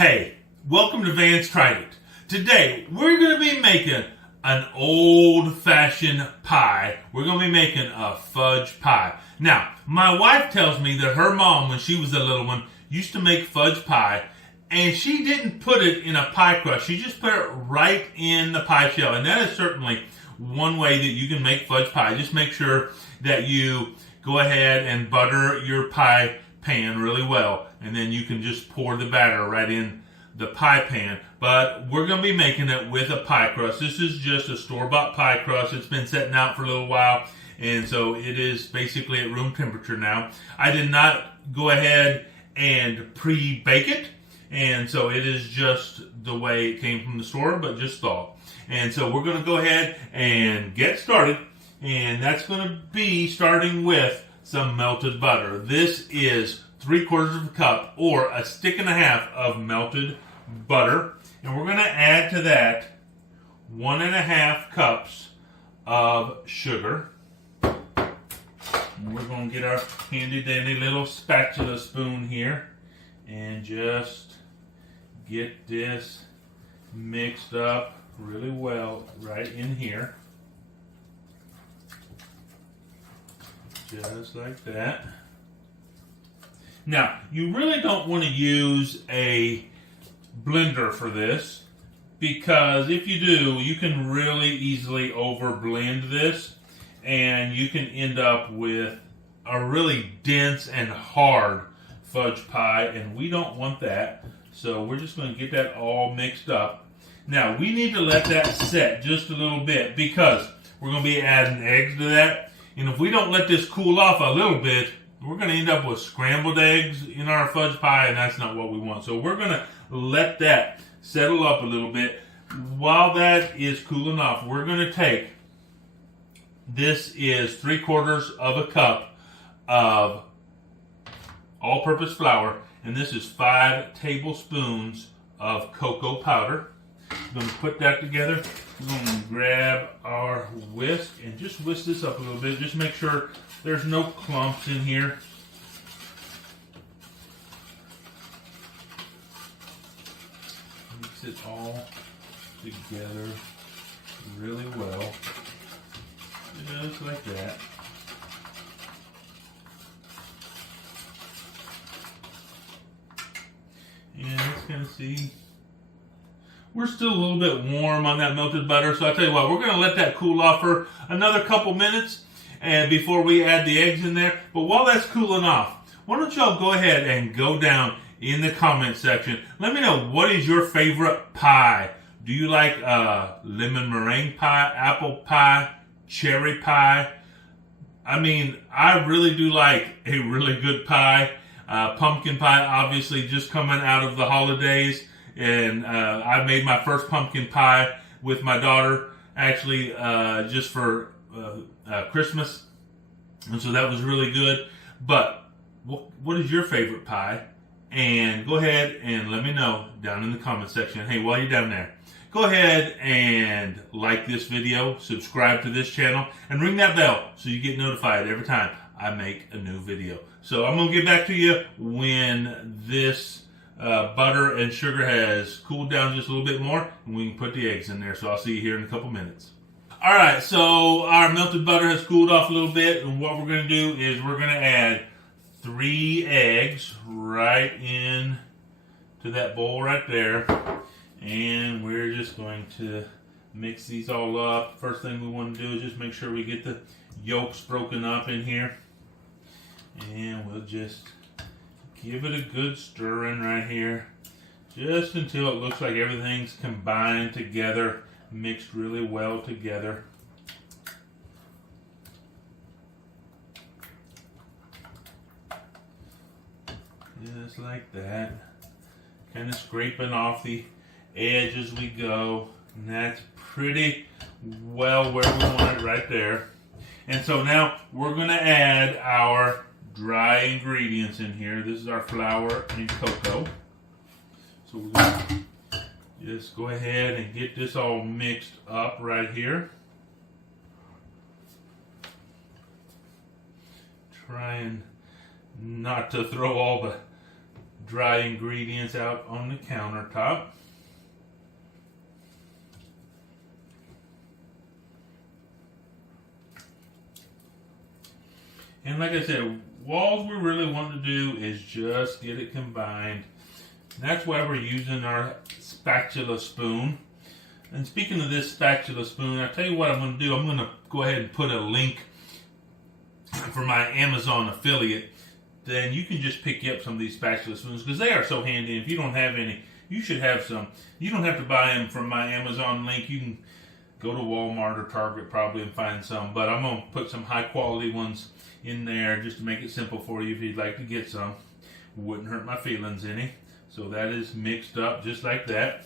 Hey, welcome to Vance Tried It. Today, we're going to be making an old-fashioned pie. We're going to be making a fudge pie. Now, my wife tells me that her mom, when she was a little one, used to make fudge pie, and she didn't put it in a pie crust. She just put it right in the pie shell, and that is certainly one way that you can make fudge pie. Just make sure that you go ahead and butter your pie pan really well, and then you can just pour the batter right in the pie pan. But we're going to be making it with a pie crust. This is just a store-bought pie crust. It's been sitting out for a little while, and so it is basically at room temperature now. I did not go ahead and pre-bake it, and so it is just the way it came from the store, but just thawed. And so we're going to go ahead and get started, and that's going to be starting with some melted butter. This is 3/4 of a cup or a stick and a half of melted butter. And we're going to add to that 1.5 cups of sugar. And we're going to get our handy dandy little spatula spoon here and just get this mixed up really well right in here. Just like that. Now, you really don't want to use a blender for this, because if you do, you can really easily over blend this and you can end up with a really dense and hard fudge pie, and we don't want that. So we're just going to get that all mixed up. Now, we need to let that set just a little bit, because we're going to be adding eggs to that. And if we don't let this cool off a little bit, we're going to end up with scrambled eggs in our fudge pie, and that's not what we want. So we're going to let that settle up a little bit. While that is cooling off, we're going to take, this is 3/4 of a cup of all-purpose flour, and this is 5 tablespoons of cocoa powder. We're going to put that together. We're going to grab our whisk and just whisk this up a little bit. Just make sure there's no clumps in here. Mix it all together really well. Just like that. And let's kind of see. We're still a little bit warm on that melted butter, so I'll tell you what, we're going to let that cool off for another couple minutes and before we add the eggs in there. But while that's cooling off, why don't y'all go ahead and go down in the comment section. Let me know, what is your favorite pie? Do you like lemon meringue pie, apple pie, cherry pie? I mean, I really do like a really good pie. Pumpkin pie, obviously, just coming out of the holidays. And I made my first pumpkin pie with my daughter, actually, just for Christmas. And so that was really good. But what is your favorite pie? And go ahead and let me know down in the comment section. Hey, while you're down there, go ahead and like this video, subscribe to this channel, and ring that bell so you get notified every time I make a new video. So I'm going to get back to you when this butter and sugar has cooled down just a little bit more, and we can put the eggs in there. So I'll see you here in a couple minutes. All right, so our melted butter has cooled off a little bit, and what we're going to do is we're going to add 3 eggs right in to that bowl right there, and we're just going to mix these all up. First thing we want to do is just make sure we get the yolks broken up in here, and we'll just give it a good stirring right here, just until it looks like everything's combined together, mixed really well together. Just like that. Kind of scraping off the edge as we go. And that's pretty well where we want it right there. And so now we're going to add our dry ingredients in here. This is our flour and cocoa. So we're going to just go ahead and get this all mixed up right here. Trying not to throw all the dry ingredients out on the countertop. And like I said, all we really want to do is just get it combined. And that's why we're using our spatula spoon. And speaking of this spatula spoon, I'll tell you what I'm going to do. I'm going to go ahead and put a link for my Amazon affiliate. Then you can just pick up some of these spatula spoons because they are so handy. If you don't have any, you should have some. You don't have to buy them from my Amazon link. You can go to Walmart or Target probably and find some. But I'm going to put some high quality ones in there just to make it simple for you if you'd like to get some. Wouldn't hurt my feelings any. So that is mixed up just like that.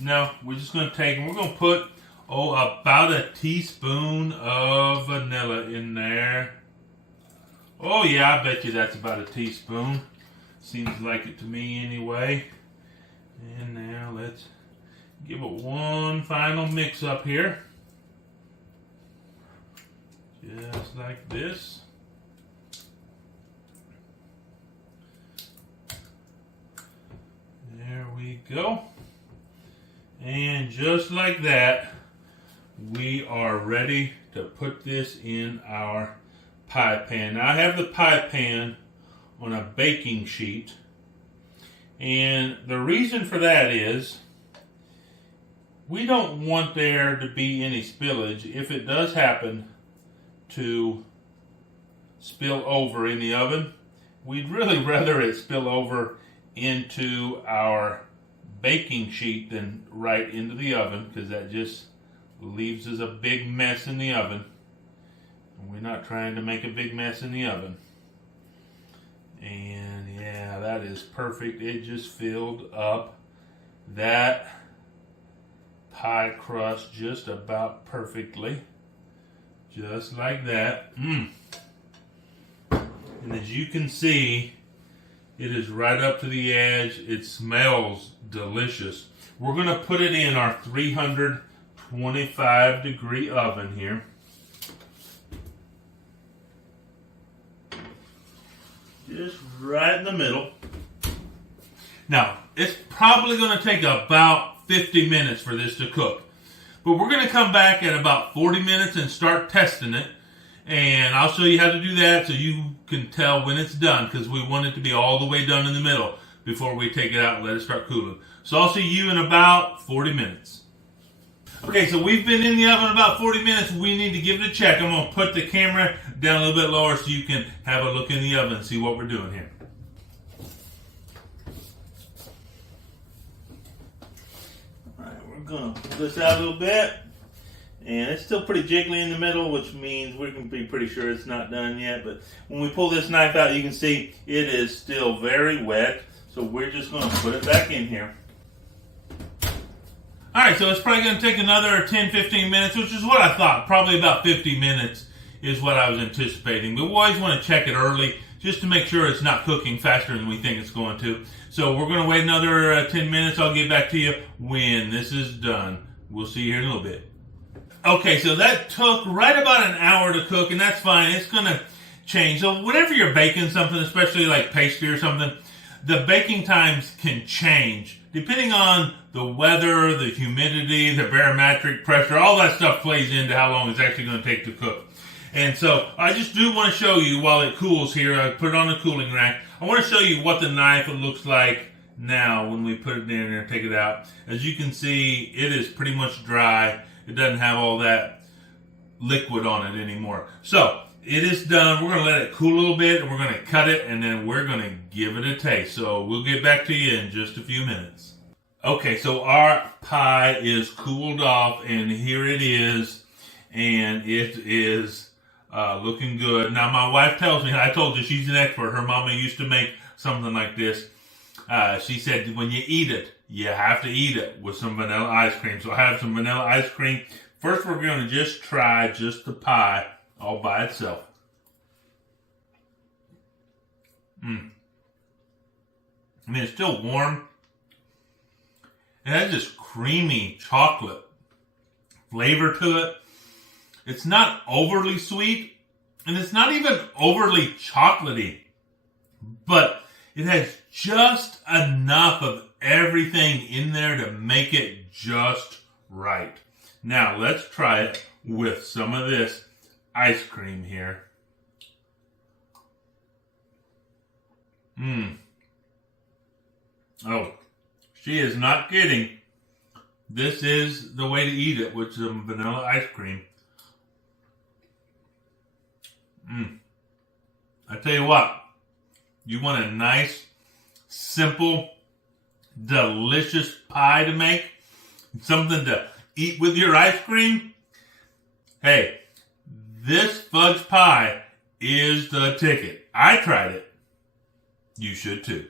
Now we're just going to take and we're going to put about a teaspoon of vanilla in there. Oh yeah, I bet you that's about a teaspoon. Seems like it to me anyway. And now let's give it one final mix up here. Just like this. There we go. And just like that, we are ready to put this in our pie pan. Now I have the pie pan on a baking sheet. And the reason for that is we don't want there to be any spillage. If it does happen to spill over in the oven, we'd really rather it spill over into our baking sheet than right into the oven, because that just leaves us a big mess in the oven. And we're not trying to make a big mess in the oven. And yeah, that is perfect. It just filled up that pie crust just about perfectly. Just like that. And as you can see, it is right up to the edge. It smells delicious. We're going to put it in our 325 degree oven here. Just right in the middle. Now, it's probably going to take about 50 minutes for this to cook. But we're going to come back at about 40 minutes and start testing it. And I'll show you how to do that so you can tell when it's done, because we want it to be all the way done in the middle before we take it out and let it start cooling. So I'll see you in about 40 minutes. Okay, so we've been in the oven about 40 minutes. We need to give it a check. I'm going to put the camera down a little bit lower so you can have a look in the oven and see what we're doing here. All right, we're going to pull this out a little bit. And it's still pretty jiggly in the middle, which means we can be pretty sure it's not done yet. But when we pull this knife out, you can see it is still very wet. So we're just going to put it back in here. Alright, so it's probably going to take another 10-15 minutes, which is what I thought. Probably about 50 minutes is what I was anticipating. But we always want to check it early just to make sure it's not cooking faster than we think it's going to. So we're going to wait another 10 minutes. I'll get back to you when this is done. We'll see you here in a little bit. Okay, so that took right about an hour to cook, and that's fine. It's going to change. So whenever you're baking something, especially like pastry or something, the baking times can change depending on the weather, the humidity, the barometric pressure. All that stuff plays into how long it's actually going to take to cook. And so I just do want to show you while it cools here. I put it on the cooling rack. I want to show you what the knife looks like now when we put it in there and take it out. As you can see, it is pretty much dry. It doesn't have all that liquid on it anymore. So it is done. We're going to let it cool a little bit, and we're going to cut it, and then we're going to give it a taste. So we'll get back to you in just a few minutes. Okay, so our pie is cooled off, and here it is, and it is looking good. Now, my wife tells me, I told you she's an expert. Her mama used to make something like this. She said when you eat it, you have to eat it with some vanilla ice cream. So I have some vanilla ice cream. First, we're going to just try just the pie all by itself. I mean, it's still warm. It has this creamy chocolate flavor to it. It's not overly sweet, and it's not even overly chocolatey. But It has just enough of everything in there to make it just right. Now, let's try it with some of this ice cream here. Oh, she is not kidding. This is the way to eat it with some vanilla ice cream. I tell you what, you want a nice, simple, delicious pie to make, something to eat with your ice cream? Hey, this fudge pie is the ticket. I tried it. You should too.